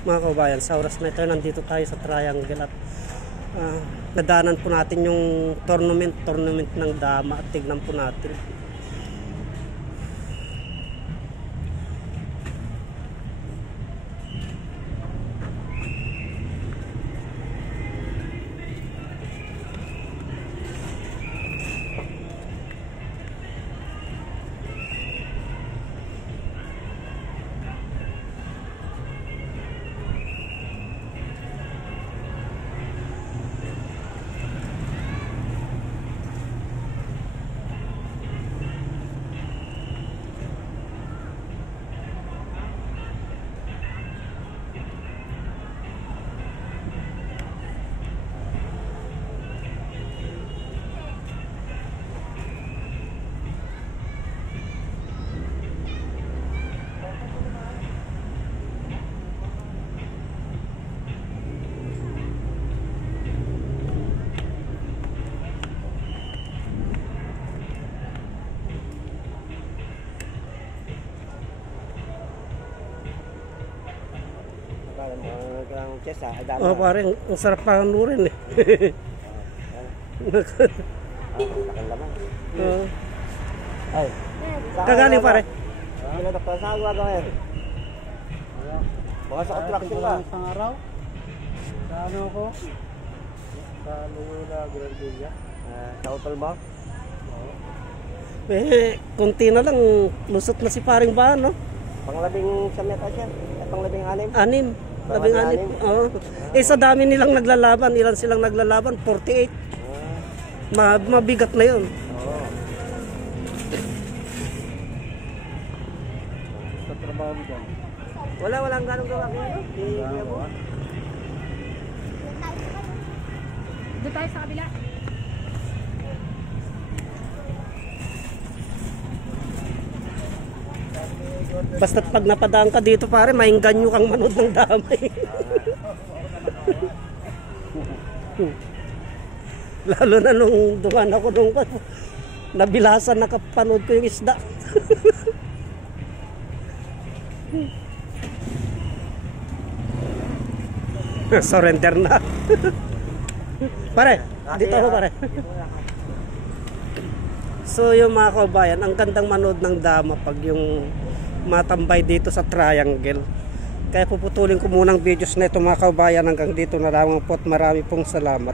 Mga kabayan, sa oras na ito nandito tayo sa Triangle at nadaanan po natin yung tournament ng dama at tignan po natin. Oh, parang ang sarap panurin eh. Ay, Kagaling pare. Baka sa attraction ka. Isang araw? Sa ano ko? Sa Lula Grandilla. Sa hotel mo? Kunti na lang lusot na si paring ba, no? Panglabing sa meta siya. Panglabing anim. Anim. Labing anim. Oo. Sa dami nilang naglalaban. Ilan silang naglalaban? 48. Mabigat na yun. Oo. Sa trabaho mo dyan? Walang ganong gawa ngayon. Di kuya mo. Doon tayo sa kabila. Basta't pag napadaan ka dito pare, maingganyo kang manood ng damay. Lalo na nung duman ako nung nabilasan nakapanood ko yung isda. Surrender na. Pare, dito ako pare. So yung mga kabayan, ang gandang manood ng dama pag yung matambay dito sa Triangle. Kaya puputulin ko munang videos na ito mga kabayan, hanggang dito na lamang po at marami pong salamat.